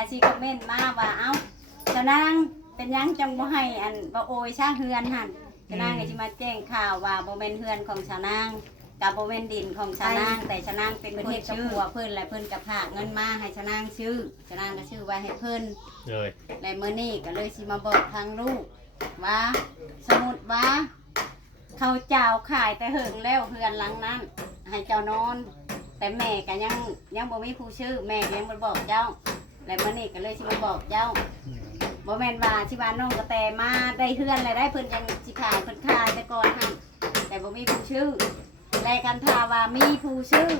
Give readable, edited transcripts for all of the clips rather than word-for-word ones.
าสิคอมเมนต์มาว่าเอ้าเจ้านางเป็นยังจังบ่ให้อันบ่โอยสร้างเฮือนหั่นเจ้านางก็สิมาแจ้งข่าวว่าบ่แม่นเฮือนของชาวนางกับบ่แม่นดินของชาวนางแต่ชาวนางเป็นคนกับผัวเพิ่นและเพิ่นก็พากเงินมาให้ชาวนางชื่อชาวนางก็ชื่อไว้ให้เพิ่น เลย และมื้อนี้ก็เลยสิมาบอกทางลูกว่าสมมุติว่าเขาเจ้าขายแต่เหิงแล้วเฮือนหลังนั้นให้เจ้านอน แต่แม่ก็ยังบ่มีผู้ชื่อแม่ก็ยังบ่บอกเจ้าและมื้อนี้ก็เลยสิมาบอกเจ้าบ่แม่นว่าสิว่าน้องกระแตมาได้เฮือนแล้วได้เพิ่นยังสิขายเพิ่นขายแต่ก่อนหั่นแต่บ่มีผู้ชื่อและกันทาว่ามีผู้ชื่อ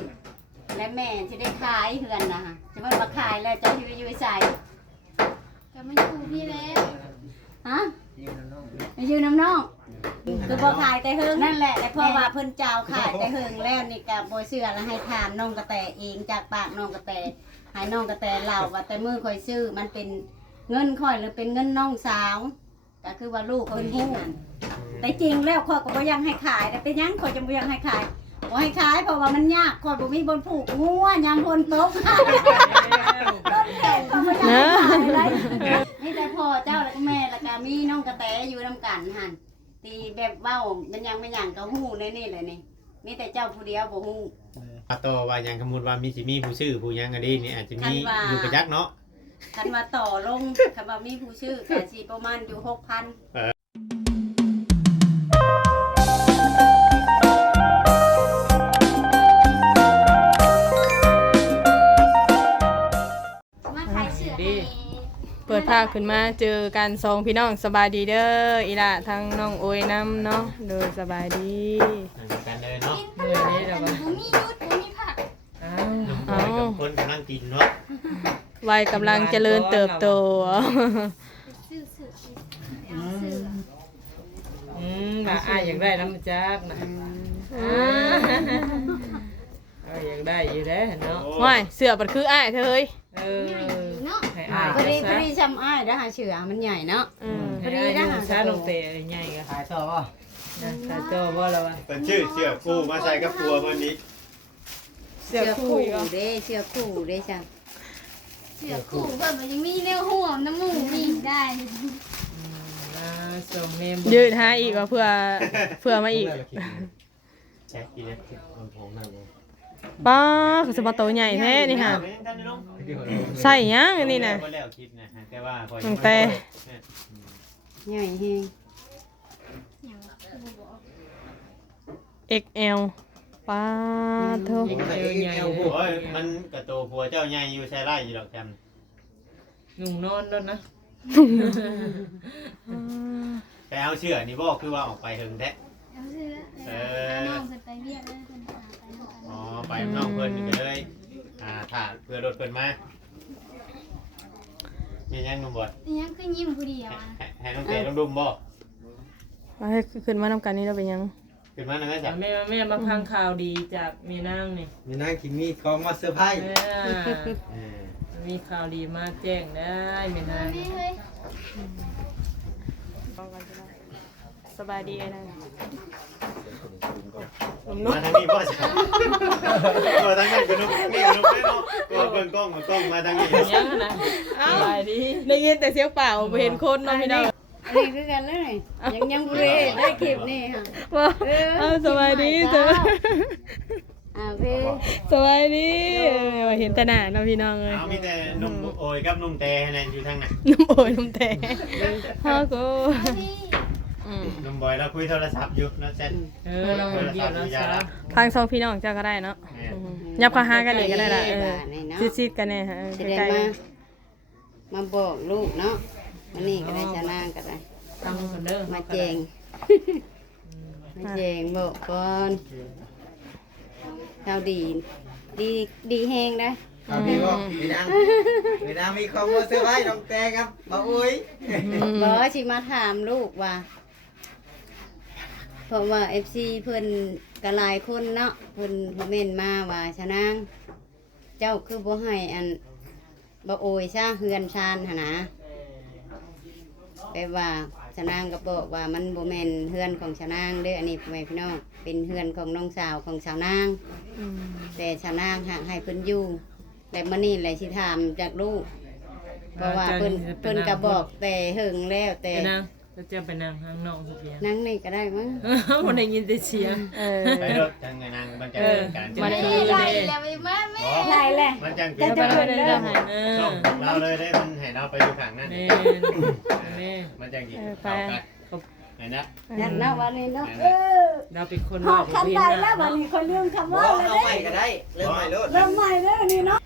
และแม่สิได้ขายเฮือนน่ะฮะจะมันมาขายแล้วเจ้าสิไปอยู่ไส ก็ไม่ถูกพี่แล้ว ฮะไม่ยืนน้ำน้องคือพอขายแต่เฮิงนั่นแหละแต่พอว่าเพิ่นเจ้าขายแต่เฮิงแล้วนี่กับโบเชื่อแล้วให้ถามน้องกระแตเองจากปากน้องกระแตให้น้องกระแตเล่าว่าแต่มือคอยซื้อมันเป็นเงินค่อยหรือเป็นเงินน้องสาวก็คือว่าลูกคนฮู้แต่จริงแล้วข้อยก็บ่ยังให้ขายแต่เป็นหยังข้อยจะบ่ยังให้ขายบ่ให้ขายเพราะว่ามันยากข้อยบ่มีบนผูกงัวยามพนตกต้นแขนข้อยบ่ยังให้ขายเลย นี่แต่พ่อเจ้าแล้วก็แม่แล้วก็มีน้องกระแตอยู่นำกันหั่นตีแบบเว้ามันยังไม่หยังก็ฮู้ในนี่เลยนี่มีแต่เจ้าผู้เดียวบ่ฮู้ ต่อว่ายังสมมุติว่ามีสิมีผู้ชื่อผู้ยังอันนี้นี่อาจจะมีอยู่ประยักษ์เนาะ คันว่าต่อลงคันว่ามีผู้ชื่อก็สิประมาณอยู่ 6,000มาขายเสือให้ เปิดภาพขึ้นมาเจอกันสองพี่น้องสบายดีเด้ออีละทางน้องโอยน้ำเนาะโดยสบายดี กันเลยเนาะ เมื่อนี้เรา แต่ ก็ บ่มียุทธบ่มีผัก อ้า น้ำอ้อยกับคนกำลังกินเนาะ วัยกำลังเจริญเติบโต ซื้อเสือเอาเสือ น่ะอ้ายอยากได้น้ำจักน่ะอ้ายอยากได้อยู่แล้วเนาะ ว้ายเสือบัดคืออ้ายเธอเฮ้ย เออ ใหญ่เนาะ ให้อ้าย พอดีพ ซะ อดีชำอ้ายแล้วหาเชื่อมันใหญ่เนาะ ให้อ้ายอยู่ซะลงเตะใหญ่ก็ ขายต่อป่ะ นะถ้าโตบ่แล้วว่า เป็นชื่อเสื้อคู่มาใส่กับครัวมื้อนี้ เสือคู่อีกอ่ะ เด้เชื่อคู่เด้จ้ะ เสือขู่เพิ่นมันยังมีแนวห่วงน้ำมูกนี่ได้ น่าส่งเมม ยืดหาอีกอ่ะเพื่อมาอีก แจ็คกินของนั่นเลย ป้าคือสมาโตใหญ่แท้นี่ค่ะ กันลง ใส่ยังอันนี้น่ะ บ่แล้วคิดนะแต่ว่าพอ ตั้งแต่ ใหญ่แฮง อย่างบ่บอก XL ป้าโท เจอใหญ่ โอ้ยมันกระโตผัวเจ้าใหญ่อยู่ใส่ไร่อยู่ดอกจำ นุ่งนอนด้วยนะ แต่เอาเชื่อนี่บ่คือว่าออกไปถึงแท้ เอาเสือน้องเพิ่นไปเรียกเลยเพิ่นพาไปนำกัน อ๋อไปน้องเพิ่นก็เลยถ่าเพื่อรถเพิ่นมามียังนุ่มบ่ อีหยังคือยิ้มผู้เดียวอะ ให้น้องเตะน้องดุมบ่ ให้ขึ้นมานำกันนี่เราเป็นยัง ขึ้นมาหน่อยจ้ะ แม่มาพังข่าวดีจากแม่นางนี่ มีนางกินมีของมาเซอร์ไพรส์ มีข่าวดีมาแจ้งได้แม่นาง นี่เฮ้ย สบายดีไอ้นั่น มาทางนี้บ่สิมาทางนั้นก็นุ่มนี่ก็นุ่มเนาะตัวเบิ่งกล้องมาทางนี้ ยังนะสบายดี ได้ยินแต่เสียงเปล่าบ่เห็นคนเนาะพี่น้อง อันนี้คือกันเลยยังบ่ได้คลิปนี่ค่ะ ว่าสบายดีเจ้า พี่ สบายดีเห็นแต่หน้าเนาะพี่น้องเลย เอามีแต่นุ่มโอยกับนุ่มแต่นั่นอยู่ทางนั้น น้ำโอยน้ำแตงฮาโก พี่ นุ่มบอยแล้วคุยโทรศัพท์อยู่นะแซน เราเกี่ยวแล้วซะ ทางสองพี่น้องเจ้าก็ได้เนาะยับเข้าหากันอีกก็ได้ละซิดๆกันเนี่ยฮะ จะ ใก ได้ ล้ มาบอกลูกเนาะวันนี้ก็ได้ชนะก็ได้ ตั้งกันเด้อ มาแจงมาแจงบอกก่อนเท่าดีแห้งได้ เอาพี่บอกมีนางมีของมาเซอร์ไพรส์น้องแต่ครับมาอุ้ย บอกสิมาถามลูกว่าเพราะว่า FC เพิ่นก็หลายคนเนาะเพิ่นคอมเมนต์มาว่าชนะเจ้าคือบ่ให้อันบ่โอยซะเฮือนชานหั่นนะแปลว่าชนางก็บอกว่ามันบ่แม่นเฮือนของชนางเด้ออันนี้พ่อแม่พี่น้องเป็นเฮือนของน้องสาวของสาวนาง แต่ชาวนางหากให้เพิ่นอยู่แต่มื้อนี้แหละสิถามจากลูก เพราะว่าเพิ่นก็บอกแต่หึงแล้วแต่ ไปนั่งแล้วจะไปนั่งข้างนอกสักเพียง นั่งนี่ก็ได้มั้ง บ่ได้ยินแต่เสียง ไปรถจังไงนางมันจะเป็นการจะ ไม่ ได้ ได้แล้วไปมาแม่ ใช่แหละ มันจัง จะ เป็น เพิ่นเด้อ ช่องของเราเลยได้มันให้เราไปอยู่ข้างนั้น แม่แม่ มันจังสิเข้ากันเห็นนะ นั่นเนาะวันนี้เนาะเราเป็นคน ห บ อ อก ดคัน พี่ ใด นะ แล้ววันนี้คนลืมคำ บ่ ว่า เอา เลย ใหม่ก็ได้เริ่มใหม่โลด เริ่มใหม่เด้อนี่เนาะ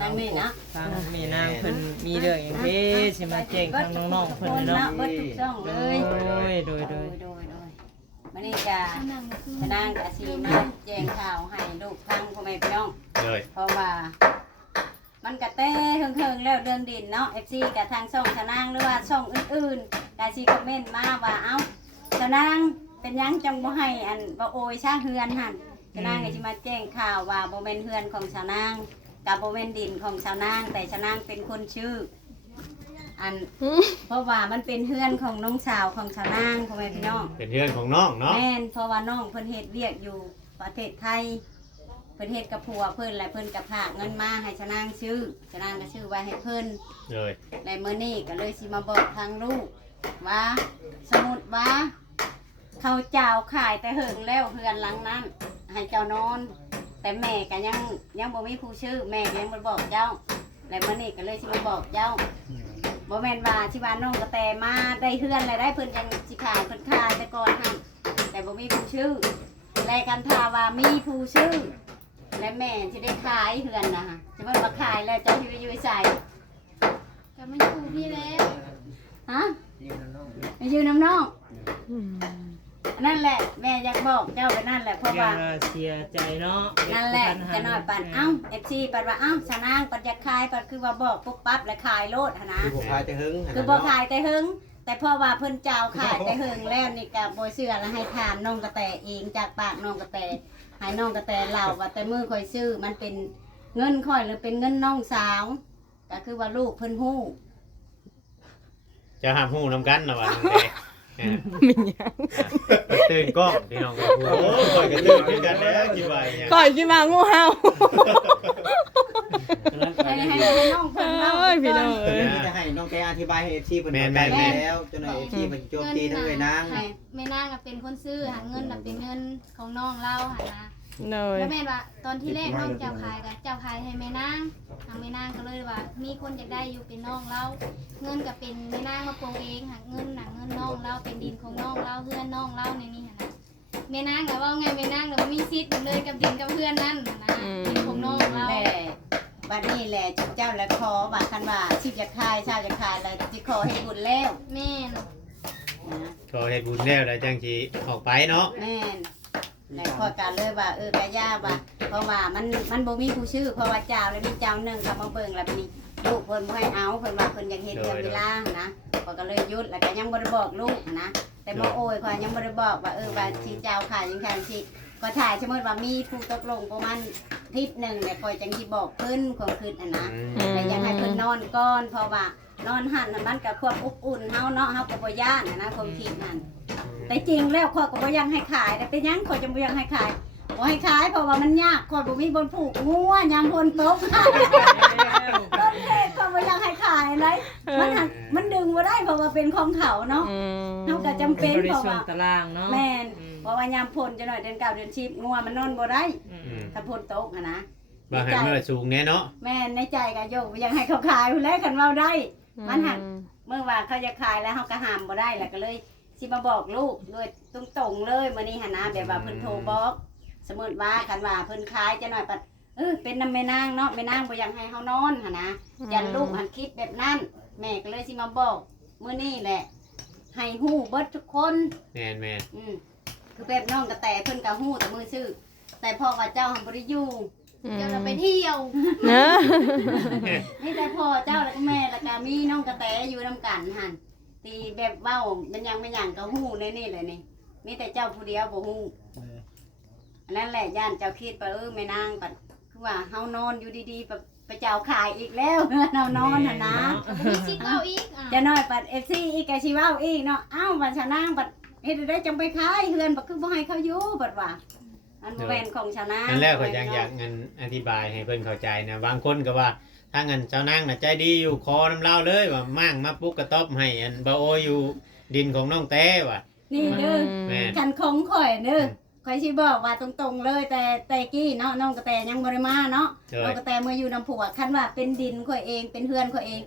นั่งนี่นะ ทางแม่นางเพิ่นมีเรื่องอย่างเด้สิมาแจ้งทางน้องๆเพิ่นเนาะ เบิดทุกช่องเลย โดยโดย โด โดย ยวันนี้จะ นั่งคือ จะนั่งกับซีมาแจ้งข่าวให้ลูกทางพ่อแม่พี่น้อง เลย เพราะว่า มันกะเต้เฮิงๆแล้วเดือนดินเนาะ FC กับทางช่องชะนางหรือว่าช่องอื่นๆกาซีคอมเมนต์มาว่าเอ้าชะนางเป็นหยังจังบ่ให้อันบ่โอยช่างเฮือนหั่นชะนางก็สิมาแจ้งข่าวว่าบ่แม่นเฮือนของชะนางกับบ่แม่นดินของชะนางแต่ชะนางเป็นคนชื่อ อันเพราะว่ามันเป็นเฮือนของน้องสาวของชะนางพ่อแม่พี่น้อง เป็นเพื่อนของน้องเนาะ แม่นเพราะว่าน้องเพิ่นเฮ็ดเวียกอยู่ประเทศไทยเพิ่นเฮ็ดกับผัวเพิ่นและเพิ่นก็ฝากเงินมาให้ชะนางชื่อชะนางก็ชื่อไว้ให้เพิ่น เลย และมื้อนี้ก็เลยสิมาบอกทางลูกว่าสมมุติว่าเขาเจ้าขายแต่เหิงแล้วเฮือนหลังนั้น ให้เจ้านอน แต่แม่ก็ยังบ่มีผู้ชื่อแม่ก็ยังบ่บอกเจ้า และมื้อนี้ก็เลยสิมาบอกเจ้าบ่แม่นว่าสิว่าน้องกระแตมาได้เฮือนแล้วได้เพิ่นยังสิขายเพิ่นขายแต่ก่อนหั่นแต่บ่มีผู้ชื่อและกันทาว่ามีผู้ชื่อ และแม่สิได้ขายเฮือนนะฮะจะมันมาขายแล้วเจ้าสิไปอยู่ไส ก็ไม่อยู่พี่แล้ว ฮะไปอยู่น้ำน้องนั่นแหละแม่อยากบอกเจ้าไปนั่นแหละเพราะ อย่า ว่า เสียใจเนาะ นั่นแหละจะน้อยปันเอ้า FC ปันว่าเอ้าชะนางปันอยากขายปันคือว่าบอกปุ๊บปั๊บแล้วขายโลดหั่นนะ คือบ่พายจะหึง คือบ่ขายแต่หึงแต่เพราะว่าเพิ่นเจ้าขายแต่หึงแล้วนี่ก็บ่เชื่อแล้วให้ถามน้องกระแตเองจากปากน้องกระแตให้น้องกระแตเล่าว่าแต่มือข่อยซื้อมันเป็นเงินข่อยหรือเป็นเงินน้องสาวก็คือว่าลูกเพิ่นฮู้ จะห้ามหู้นำกันนะวะน้องแก มีหยัง ตื่นกล้องพี่น้องโอ้โหคอยกันตื่นด้วยกันแล้วกี่ใบเนี่ย ก่อนสิมางูเห่า ให้น้องเพิ่นเล่า เอ้ยพี่น้องเอ้ย จะให้น้องแกอธิบายให้ FC เพิ่นเข้าใจแล้วจนให้ FC เพิ่นโจมตีทั้งเอ้ยนาง แม่นางเป็นคนซื้อหาเงินเป็นเงินของน้องเราหานะ เลย แล้วแม่ว่าตอนที่แรกน้องเจ้าขายกันเจ้าขายให้แม่นางทางแม่นางก็เลยว่า มีคนอยากได้อยู่เป็นน้องเราเงินก็เป็นแม่นางมาโปรงเองหาเงินหนังเงินน้องเราเป็นดินของน้องเราเพื่อนน้องเราในนี้นะแม่นางก็ว่าไงแม่นางก็มีสิทธิ์เลยกับดินกับเพื่อนนั่นนะดินของน้องเรา แหละบัดนี้แหละเจ้าและขอว่าคันว่าสิจะขายชาวจะขายแล้วสิขอให้บุญแล้ว แม่น นะ ขอให้บุญแล้วแล้วจังสิออกไปเนาะ แม่นในข้อการเลยว่ากะย่าว่าเพราะว่ามันบ่มีผู้ชื่อเพราะว่าเจ้าแล้วมีเจ้าหนึงก็มาเบิ่งแล้วบัดนี้ลูกเพิ่นบ่ให้เอาเพิ่นว่าเพิ่นอยากเฮ็ดเรื่องเวลานะข้อยก็เลยหยุดแล้วก็ยังบ่ได้บอกลูกนะแต่บ่โอ้ยข้อยยังบ่ได้บอกว่าว่าสิเจ้าขายจังซั่นสิก็ถ่ายสมมุติว่ามีผู้ตกลงประมาณอาทิตย์หนึงแล้วข้อยจังสิบอกเพิ่นความคิดนะ แต่อยังให้เพิ่นนอนก่อนเพราะว่านอนหันน่ะมันก็ควบอบอุ่นเฮาเนาะเฮาก็บ่ย่านนะความคิดนั่นแต่จริงแล้วข้อยก็บ่อยังให้ขายแต่เป็นหยังข้อยจะบ่อยังให้ขายบ่ให้ขายเพราะว่ามันยากข้อยบ่มีบนผูกงัวยามฝนตกต้นเทศข้อยบ่อยังให้ขายเลยมันดึงบ่ได้เพราะว่าเป็นของเขาเนาะเฮาก็จำเป็นเพราะว่า ตารางเนาะ แม่นเพราะว่ายามฝนจะหน่อยเดือน9เดือน10งัวมันนอนบ่ได้ถ้าฝนตกนะ บางหันเมื่อสูงแน่เนาะ แม่ในใจก็โยกไปยังให้เขาขายพุ่นแหล้วกันเว้าได้ มันหักเมื่อว่าเขาจะขายแล้วเขาก็ห้ามบ่ได้แหละก็เลยสิมาบอกลูกโดยตรงๆเลยมื้อนี้หั่นนะแบบว่าเพิ่นโทรบอก สมมุติว่าคันว่าเพิ่นขายจะหน่อยปัดเป็นนำแม่นางเนาะแม่นางบ่อยากให้เฮานอนหั่นนะยันลูกหันคิดแบบนั้นแม่ก็เลยสิมาบอกมื้อนี้แหละให้ฮู้เบิดทุกคน แม่นแม่น คือแบบน้องกระแตเพิ่นก็ฮู้แต่มือซื่อแต่พ่อว่าเจ้าหันบ่ได้อยู่ เดี๋ยวเราไปเที่ยว เนอะ นี่แต่พ่อเจ้าแล้วก็แม่แล้วก็มีน้องกระแตอยู่นํกันหั่นตีแบบเว้ามันยังไม่หยังก็ฮู้ในนี่แหละนี่มีแต่เจ้าผู้เดียวบ่ฮู้อันนั้นแหละย่านเจ้าคิดไปแม่นางปัดคือว่าเฮานอนอยู่ดีๆไปเจ้าขายอีกแล้วเฮานอนหั่นนะ มีสิทธิ์เอาอีก จะน้อยปัด FC อีกก็สิเว้าอีกเนาะอ้าวว่าชะนางปัดเฮ็ดได้จังไปขายเฮือนบ่คือบ่ให้เขาอยู่ปัดว่าอันบ่แม่นของชะนาง นั่นแหละก็ยังอยากเงินอธิบายให้เพิ่นเข้าใจนะบางคนก็ว่า ถ้างั้นเจ้านางน่ะใจดีอยู่คอน้ำเล่าเลยว่ามั่งมาปลุกกระต๊อบให้อันบ่โออยู่ดินของน้องแต้ว่ะ นี่เด้อ แม่ คันของข่อยเด้อข่อยสิบอกว่าตรงๆเลยแต่กี้เนาะน้องกระแตยังบ่ได้มาเนาะ เด้อ น้องกระแตเมื่ออยู่น้ำผัวคันว่าเป็นดินข่อยเองเป็นเฮือนข่อยเอง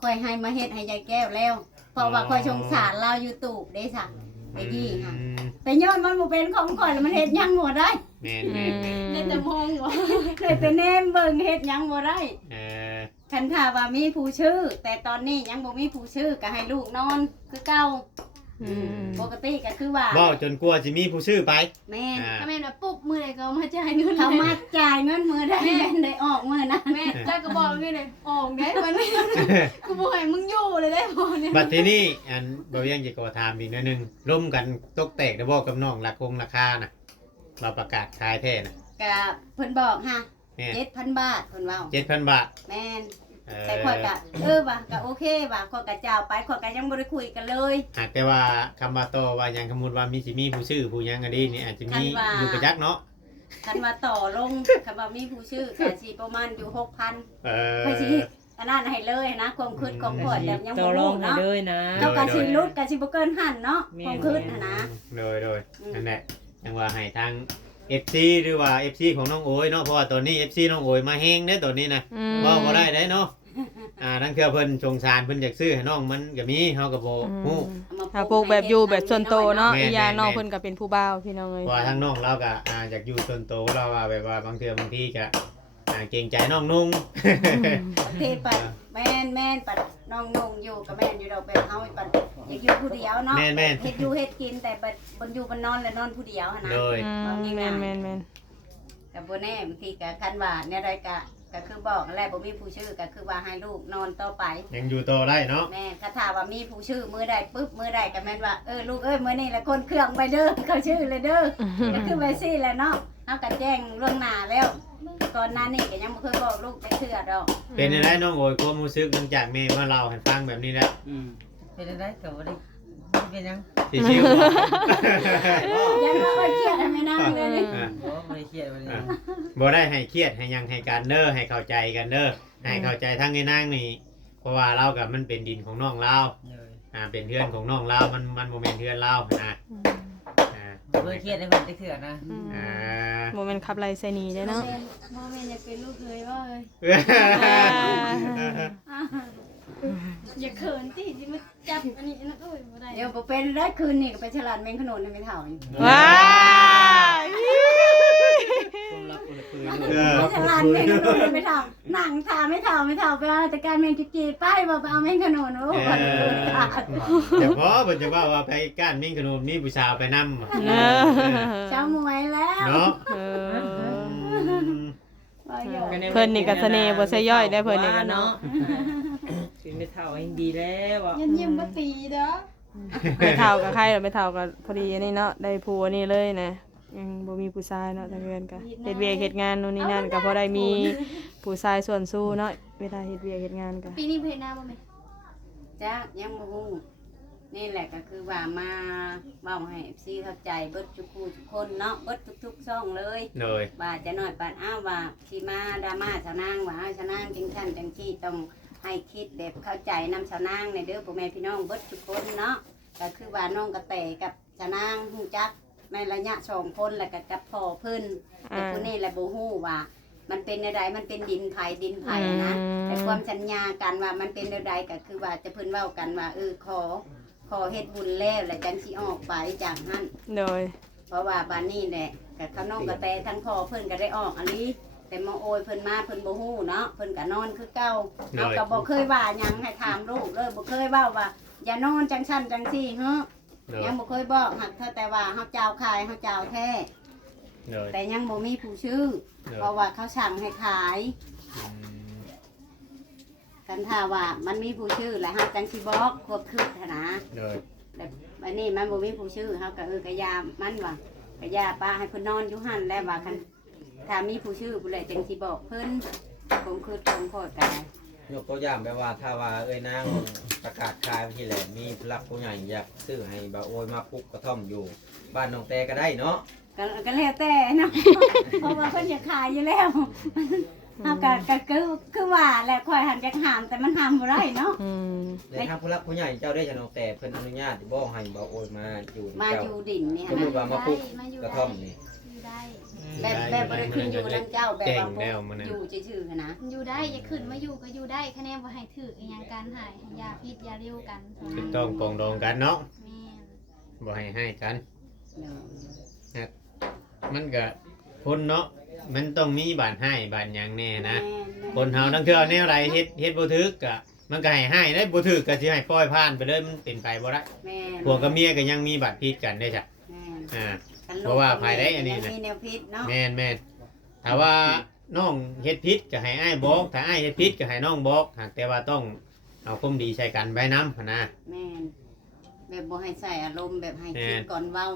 ข่อยให้มาเฮ็ดให้ยายแก้วแล้ว เพราะว่าข่อยสงสารเราอยู่ตูบเด้ซะแต่กี้ค่ะแต่ย้อนมันบ่เป็นของข่อยแล้วมันเฮ็ดหยังบ่ได้ แม่นแม่นแม่น ได้แต่มองว่า เลยไปแนมเบิ่งเฮ็ดหยังบ่ได้ เออ คันถ้าว่ามีผู้ชื่อ แต่ตอนนี้ยังบ่มีผู้ชื่อก็ให้ลูกนอนคือเก่า อืม ปกติก็คือว่า เว้าจนกลัวสิมีผู้ซื้อไป แม่น อ่า ถ้าแม่นว่าปุ๊บมื้อใดก็เอามาจ่ายเงิน เขามาจ่ายเงินมือได้แม่นได้ออกมือนั้น แม่เจ้าก็บอกนี่เลยออกได้มันไม่กูบ่ให้มึงอยู่เลยได้บ่เนี่ย บัดทีนี้อันบ่เวียงจะขอถามอีกหนิดนึงร่วมกันตกแตกได้บ่กับน้องราคาน่ะเราประกาศขายแท้น่ะ ก็เพิ่นบอกฮะ แม่ 7,000 บาทเพิ่นเว้า 7,000 บาท แม่น เอ แต่ข่อยก็ว่ะก็โอเคว่ะข่อยก็เจ้าไปข่อยก็ยังบ่ได้คุยกันเลย หากแต่ว่าคำว่าต่อว่าหยังสมมุติว่ามีสิมีผู้ซื้อผู้หยังอันนี้นี่อาจจะมี คันว่า อยู่ประจักษ์เนาะ คันว่าต่อลงคันว่ามีผู้ชื่อก็สิประมาณอยู่ 6,000 เออ ข่อยสิอันนั้นให้เลยนะความคิดของข่อยแบบยัง ต่อ บ่ รอ รู้ งให้ เนาะ เลยนะ เจ้าก็สิลุดก็สิบ่เกินหั่นเนาะ แม่ ความคิดน่ะนะ โดย อืม นั่นแหละจังว่าให้ทาง FC หรือว่า FC ของน้องโอยเนาะเพราะว่าตัวนี้ FC น้องโอยมาแฮงเด้อตัวนี้นะ อืม ว่าบ่ได้เด้เนาะทั้งเทื่อเพิ่นสงสารเพิ่นอยากซื้อให้น้องมันก็มีเฮาก็บ่ฮู้ ถ้าปลูกแบบอยู่แบบส่วนโตวเนาะ แม่น อีหยาน้อง แม่น เพิ่นก็เป็นผู้บ่าวพี่น้องเอ้ย ว่าทางน้องเราก็อยากอยู่ส่วนโตวเราว่าแบบว่าบางเทื่อบางทีก็เกรงใจน้องนุ่ง เทปัดแม่นปัดน้องนงอยู่กับแม่นอยู่ดอกแบบเฮาปัดอยากอยู่ผู้เดียวเนาะ แม่น เฮ็ดอยู่เฮ็ดกินแต่บัดบนอยู่บนนอนแล้วนอนผู้เดียวหั่นนะ โดย อืมแม่นแม่นแม่น ก็บ่แน่บางทีก็คันว่าแนวใดก็คือบอกนั่นแหละบ่มีผู้ชื่อก็คือว่าให้ลูกนอนต่อไป ยังอยู่โตได้เนาะ แม่นถ้าว่ามีผู้ชื่อมื้อใดปึ๊บมื้อใดก็แม่นว่าลูกเอ้ยมื้อนี้ละคนเครื่องไปเด้อเขาชื่อเลยเด้อก็คือไปซี่แหละเนาะเฮาก็แจ้งล่วงหน้าแล้วก่อนหน้านี้ก็ยังบ่เคยบอกลูกจักเทื่อดอก เป็นได้น้องโอยความรู้สึกหลังจากแม่มาเล่าให้ฟังแบบนี้แล้ว เป็นได้ก็บ่ได้เป็นยัง สิชิวบ่ ยังบ่ค่อยเครียดให้แม่นั่งเลย อ่ะ บ่ได้เครียดบ่ได้ บ่ได้ให้เครียดให้หยังให้การเด้อให้เข้าใจกันเด้อให้เข้าใจทั้งไอ้นางนี่เพราะว่าเรากับมันเป็นดินของน้องเรา เลย เป็นเพื่อนของน้องเรามันบ่แม่นเพื่อนเรานะอ่า บ่เครียดให้เพิ่นได้เถื่อนะ อ่า บ่แม่นขับไล่ใส่หนีเด้อเนาะ บ่แม่นอยากเป็นลูกเคยว่าเอ้ยอย่าเขินติสิมาจับอันนี้นะโอ้ยบ่ได้ เดี๋ยวบ่เป็นได้คืนนี้ก็ไปฉลาดแมงขนุนให้ไม่เท่าอยู่ ว้าย ความลับคนละคืน ไปฉลาดแมงขนุนให้ไม่เท่าหนังทาไม่เท่าไปเอาแต่การแมงจีไปบ่ไปเอาแมงขนุนโอ้บ่ได้ขาด เดี๋ยวพอเพิ่นจะว่าว่าไปก้านมิ่งขนมนี่ผู้สาวไปนำ เออ เจ้ามวยแล้ว เนาะ เออ ว่าอยู่ เพิ่นนี่ก็เสน่ห์บ่ใช่ย่อยได้เพิ่นนี่ก็เนาะ ถึงได้เท่าเองดีแล้วอ่ะ ยันยิ้มบ่ตีเด้อ ไม่เท่ากับใครหรอกไม่เท่ากับพอดีอันนี้เนาะได้ผัวนี่เลยนะบ่มีผู้ชายเนาะทางเรือนก็เฮ็ดเวียกเฮ็ดงานนู่นนี่นั่นก็พอได้มีผู้ชายส่วนสู้เนาะเวลาเฮ็ดเวียกเฮ็ดงานก็ ปีนี้บ่เฮ็ดหน้าบ่แม่ จ้ายังบ่ฮู้นี่แหละก็คือว่ามาเว้าให้ FC เข้าใจเบิดทุกคู่ทุกคนเนาะเบิดทุกๆช่องเลย โดย ว่าจะน้อยปานอ้าวว่าสิมาดราม่าชาวนางว่าอ้าวชาวนางจังซั่นจังซี่ต้องให้คิดแบบเข้าใจนำชาวนางในเด้อพ่อแม่พี่น้องเบิดทุกคนเนาะก็คือว่าน้องกระแตกับชาวนางฮู้จักในระยะ2คนแล้วก็กับพ่อเพิ่นแต่ผู้นี้แหละบ่ฮู้ว่า มันเป็นอะไรมันเป็นดินไผ่นะแต่ความสัญญากันว่ามันเป็นอะไรก็คือว่าจะเพิ่นเว้ากันว่าขอเฮ็ดบุญแล้วแล้วจังสิออกไปจากนั้น โดย เพราะว่าบ้านนี้แหละกับข้าวน้องกระแตทั้งพ่อเพิ่นก็ได้ออกอันนี้แต่มาโอยเพิ่นมาเพิ่นบ่ฮู้เนาะเพิ่นก็นอนคือเก่าเอาก็บ่เคยว่าหยังให้ถามลูกเลยบ่เคยเว้าว่าอย่านอนจังซั่นจังซี่เฮ้อ โดย ยังบ่เคยบอกหักเท่าแต่ว่าเฮาเจ้าขายเฮาเจ้าแท้ โดย แต่ยังบ่มีผู้ชื่อ โดย เพราะว่าเขาสั่งให้ขายกันถ้าว่ามันมีผู้ชื่อแล้วเฮาจังสิบอกควบคืนนะ โดย แบบอันนี้มันบ่มีผู้ชื่อเฮาก็กะยามันว่ากะยาป้าให้เพิ่นนอนอยู่หั่นแล้วว่าคันถ้ามีผู้ชื่อผู้ใดจังสิบอกเพิ่นผมคือผมโคตรกัน ยกตัวอย่างแบบว่าถ้าว่านางประกาศขายที่แหละมีผู้หลักผู้ใหญ่อยากซื้อให้บ่าวโอยมาปลูกกระท่อมอยู่ บ้านน้องแต่ก็ได้เนาะ ก็แล้วแต่เนาะ เพราะว่าเพิ่นอยากขายอยู่แล้ว เฮาก็คือว่าแหละข่อยหันจักหามแต่มันหามบ่ได้เนาะ ในทางผู้รักผู้ใหญ่เจ้าได้จะน้องแต่เพิ่นอนุญาตบ่ให้บ่โอนมาอยู่ มา เจ้า อยู่ดินนี่ สมมุติว่ามาปลูก มาอยู่ กระท่อมนี่ อยู่ได้ แบบบ่ได้ขึ้นอยู่นํเจ้าแบบว่าอยู่ซื่อๆนะ อยู่ได้อย่าขึ้นมาอยู่ก็อยู่ได้คะแนนบ่ให้ถืออีหยังกันหายอย่าผิดอย่าเร็วกัน ถูกต้องปรองดองกันเนาะ แม่น บ่ให้กันมันก็คนเนาะมันต้องมีบาดให้บาดหยังแน่นะคนเฮาทั้งเทื่อแนวใดเฮ็ดบ่ถึกก็มันก็ให้ได้บ่ถึกก็สิให้ปล่อยผ่านไปเลยมันเป็นไปบ่ได้ แม่ ผัวกับเมียก็ยังมีบาดพิษกันได้จ้ะเพราะว่าภายได้อันนี้นะ มีแนวพิษเนาะ แม่นถ้าว่าน้องเฮ็ดพิษก็ให้อ้ายบอกถ้าอ้ายเฮ็ดพิษก็ให้น้องบอกหากแต่ว่าต้องเอาความดีใส่กันไว้นำนะ แม่นแบบบ่ให้ใส่อารมณ์แบบให้คิดก่อนเว้า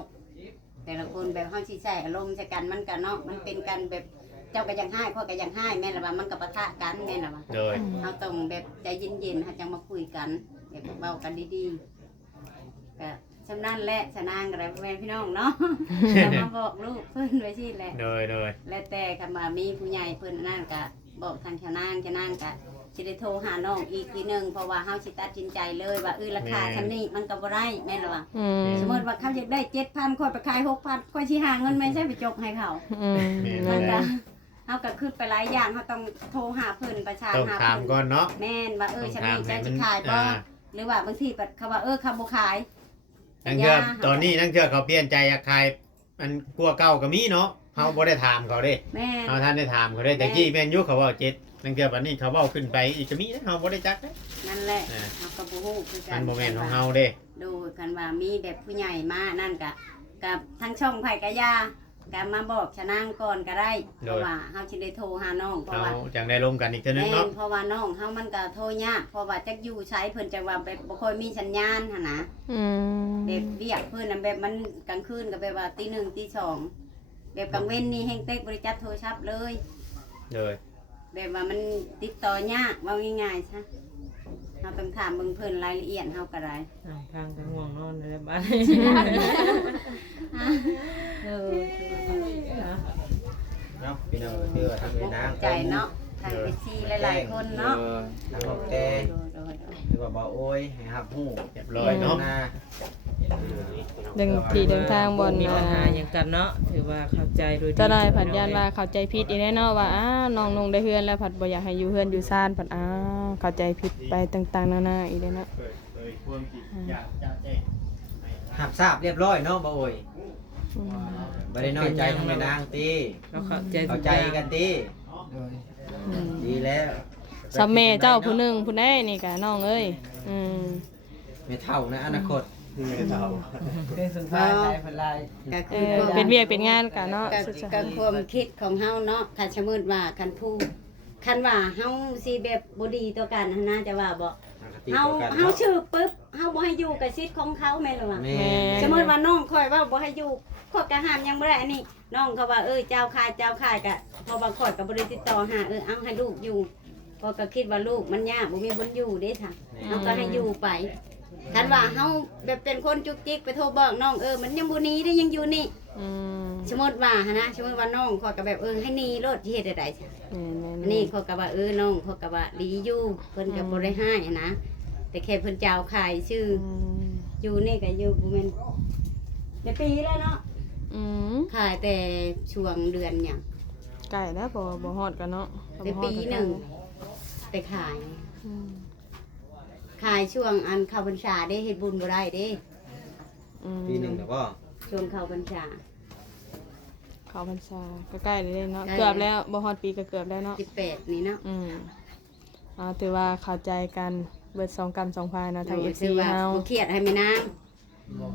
แต่ละคนแบบเฮาสิใส่อารมณ์ใส่กันมันก็เนาะมันเป็นกันแบบเจ้าก็ยังให้พ่อก็ยังให้แม่นล่ะว่ามันก็ปะทะกันแม่นล่ะว่า โดย เฮาต้องแบบใจเย็นๆเฮาจังมาคุยกันแบบเว้ากันดีๆก็ชำนาญและชะนางก็ได้พ่อแม่พี่น้องเนาะจะมาบอกลูกเพิ่นไว้สิแหละ โดย แล้วแต่คันว่ามีผู้ใหญ่เพิ่นนั่นก็บอกทางชะนางก็สิได้โทรหาน้องอีกทีนึงเพราะว่าเฮาสิตัดสินใจเลยว่าราคาชั้นนี้มันก็บ่ได้แม่นล่ะว่า สมมติว่าเขาอยากได้ 7,000ค่อยไปขาย 6,000ค่อยสิหาเงินไม่ใช่ไปจกให้เขา มันก็เฮาก็คือไปหลายอย่างเฮาต้องโทรหาเพิ่นประชา ต้อง หา ถาม เพิ่น ก่อนเนาะ แม่นว่าฉันนี่ ต้องถาม จะสิขายบ่หรือว่าบางทีเขาว่าเขาบ่ขาย นั่งเทื่อตอนนี้นั่งเทื่อเขาเปลี่ยนใจอยากขายมันกลัวเก่าก็มีเนาะเฮาบ่ได้ถามเขาเด้ แม่น เฮาท่านได้ถามเขาเด้แต่กี้แม่นอยู่เขาเว้า7นั่งเทื่อบัดนี้เขาเว้าขึ้นไปอีกก็มีนะเฮาบ่ได้จักเด้ นั่นแหละเฮาก็บ่ฮู้คือกั มัน นบ่แม่นของเฮาเด้ โดยกันว่ามีแบบผู้ใหญ่มานั่นก็กับทั้งช่องไผกะยาก็มาบอกชะนางก่อนก็ได้เพราะว่าเฮาสิได้โทรหาน้องเพราะ เฮา ว่า จังได้ร่วมกันอีกเทื่อนึง แม่ เนาะ นเพราะว่าน้องเฮามันก็โทรยากเพราะว่าจักอยู่ใช้เพิ่นจังว่าแบบบ่ค่อยมีสัญญาณหั่นนะแบบเรียกเพิ่นน่ะแบบมันกลางคืนก็แบบว่าตี 1ตี 2แบบกลางเว้นนี่แฮงเต็กบริจักโทรศัพท์เลย โดย แบบว่ามันติดต่อยากว่าง่ายๆซะเฮาต้องถามเบิ่งเพิ่นรายละเอียดเฮาก็ได้ ทางก็ง่วงนอนในบ้าน เนาะพี่น้องคือว่าทางเวียดนาม ใจเนาะทางไปซีหลายๆคนเนาะ ทางน้องแต่หรือว่าบ่โอ้ยให้รับฮู้ เรียบร้อยเนาะ เดินที่เดินทางบน มีปัญหาอย่างกันเนาะถือว่าเข้าใจโดยดี เจ้านายผัดยานว่าเข้าใจผิดอีแน่เนาะว่าน้องนงได้เฮือนแล้วผัดบ่อยากให้อยู่เฮือนอยู่ซ่านผัดเข้าใจผิดไปต่างๆนานาอีแน่เนาะ หับทราบเรียบร้อยเนาะบ่โอ้ยบ่ได้น้อยใจทางแม่นางติ เราเข้าใจ เข้าใจกันติดีแล้ว ซัมเมเจ้าผู้หนึงผู้ใดนี่ก็น้องเอ้ยไม่เท่าในอนาคต เป็นสุดท้ายหลายพลาย ก็คือ เป็นเวียกเป็นงานกันเนาะ ก็ความคิดของเฮาเนาะคันสมมุติว่าคันว่าเฮาสิแบบบ่ดีต่อกันหั่นนะจะว่าบ่เฮาชื่อปึ๊บเฮาบ่ให้อยู่กับสิทธิ์ของเขาแม่นบ่ว่า แม่ สมมุติว่าน้องข่อยว่าบ่ให้อยู่ข้อยก็ห้ามยังบ่ได้อันนี้น้องเขาว่าเจ้าขายก็เพราะว่าข่อยก็บ่ได้ติดต่อหาเอาให้ลูกอยู่เพราะก็คิดว่าลูกมันยากบ่มีบุญอยู่เด้ค่ะเฮาก็ให้อยู่ไปคันว่าเฮาแบบเป็นคนจุกจิกไปโทรบอกน้องมันยังบ่หนีได้ยังอยู่นี่สมมุติว่าหั่นนะสมมุติว่าน้องข่อยก็แบบให้หนีโลดสิเฮ็ดได้จ้ะอันนี้ข่อยก็ว่าน้องข่อยก็ว่าดีอยู่เพิ่นก็บ่ได้ให้นะแต่แค่เพิ่นเจ้าขายชื่ออยู่นี่ก็อยู่บ่แม่นได้ปีแล้วเนาะขายแต่ช่วงเดือนหยัง ไก่แล้วบ่ฮอดกันเนาะ ได้ปีหนึ่งแต่ขายช่วงอันเข้าพรรษาได้เฮ็ดบุญบ่ได้เด้ ปีหนึ่งแล้วก็ ช่วงเข้าพรรษา เข้าพรรษาก็ใกล้เลยเนาะเกือบแล้วบ่ฮอดปีก็เกือบแล้วเนาะ 18นี่เนาะ ถือว่าเข้าใจกันเบิด2กรรม2พายเนาะทาง FC ว่า เฮา บ่เครียดให้แม่นาง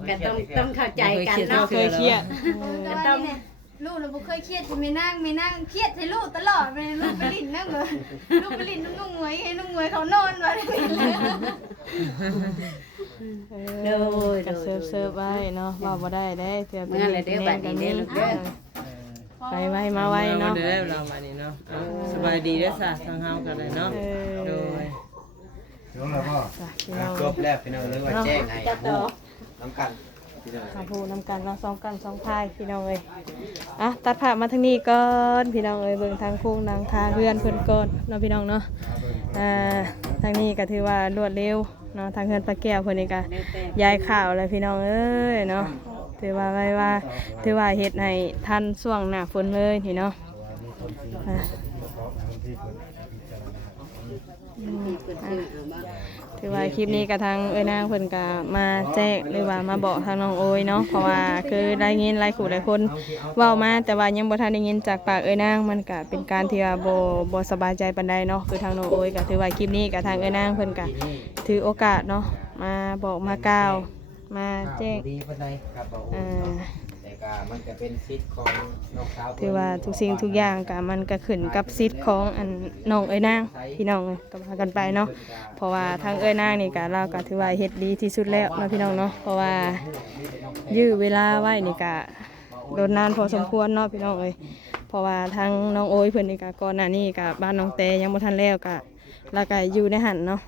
ก็ต้องเข้าใจกันเนาะ เคยเครียด แต่ว่าเนี่ยลูกเราบ่เคยเครียดที่ไม่นั่งเครียดให้ลูกตลอดไปลูกไปลิ้นนั่งเลยลูกไปลิ้นนุ่งหวยให้นุ่งหวยเขานอนไว้ ก็เซิร์ฟไว้เนาะว่าบ่ได้ได้เถื่อเป็นไปไว้มาไว้เนาะ เด้อเรามานี่เนาะสบายดีเด้อซะทางเฮากันเลยเนาะโดย จบแล้วพี่น้องเลยว่าแจ้งให้น้ำกัน มาพูนำกันเราสองกันสองพายพี่น้องเอ้ยอ่ะตัดภาพมาทางนี้ก่อนพี่น้องเอ้ยเบิ่งทางโค้งนางคาเรือนเพิ่นก่อนเนาะพี่น้องเนาะทางนี้ก็ถือว่ารวดเร็วเนาะทางเฮือนป้าแก้วเพิ่นนี่ก็ย้ายข่าวแล้วพี่น้องเอ้ยเนาะถือว่าไว้ว่าถือว่าเฮ็ดให้ทันช่วงหน้าฝนเลยพี่เนาะถือว่าคลิปนี้กับทางนางเพิ่นก็มาแจ้งหรือว่ามาบอกทางน้องโอยเนาะเพราะว่าคือได้ยินหลายคู่หลายคนเว้ามาแต่ว่ายังบ่ทันได้ยินจากปากนางมันก็เป็นการที่ว่าบ่สบายใจปานใดเนาะคือทางน้องโอยก็ถือว่าคลิปนี้กับทางนางเพิ่นก็ถือโอกาสเนาะมาบอกมากล่าวมาแจ้งแต่ก็มันก็เป็นสิทธิ์ของน้องสาว ถือว่าทุกสิ่งทุกอย่างก็มันก็ขึ้นกับสิทธิ์ของอันน้องนางพี่น้องก็ว่ากันไปเนาะเพราะว่าทางนางนี่ก็เราก็ถือว่าเฮ็ดดีที่สุดแล้วเนาะพี่น้องเนาะเพราะว่ายื้อเวลาไว้นี่ก็โดนนานพอสมควรเนาะพี่น้องเพราะว่าทางน้องโอยเพิ่นนี่ก็ก่อนหน้านี้ก็บ้านน้องแต่ยังบ่ทันแล้วก็แล้วก็อยู่ในหันเนาะ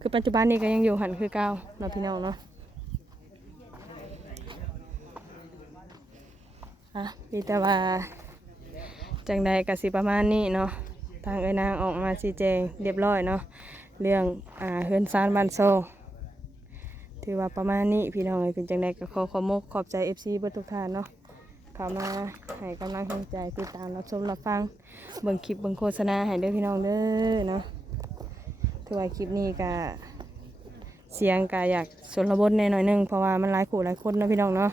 คือปัจจุบันนี้ก็ยังอยู่หันคือเก่าเนาะพี่น้องเนาะมีแต่ว่าจังใดก็สิประมาณนี้เนาะทางนางออกมาชี้แจงเรียบร้อยเนาะเรื่องเฮือนซานบ้านโซถือว่าประมาณนี้พี่น้องเป็นจังใดก็ขอมกขอบใจ FC เบิดทุกท่านเนาะเข้ามาให้กำลังใจติดตามรับชมรับฟังเบิ่งคลิปเบิ่งโฆษณาให้เด้อพี่น้องเด้อเนาะถือว่าคลิปนี้ก็เสียงก็อยากชนบทแน่หน่อยนึงเพราะว่ามันหลายคู่หลายคนเนาะพี่น้องเนาะ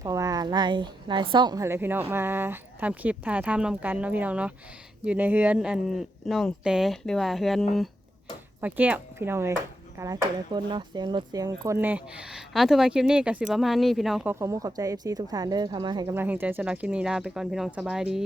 เพราะว่าลายซ่องอะไรพี่น้องมาทำคลิปถ่ายทำนำกันเนาะพี่น้องเนาะอยู่ในเฮือนอันน้องแต่หรือว่าเฮือนปลาแก้วพี่น้องเลยกาลาเสียงคนเนาะเสียงรถเสียงคนแน่ถือว่าคลิปนี้กับสิประมาณนี้พี่น้องขอขอบใจ FC ทุกท่านเด้อเข้ามาให้กำลังใจสำหรับคลิปนี้ลาไปก่อนพี่น้องสบายดี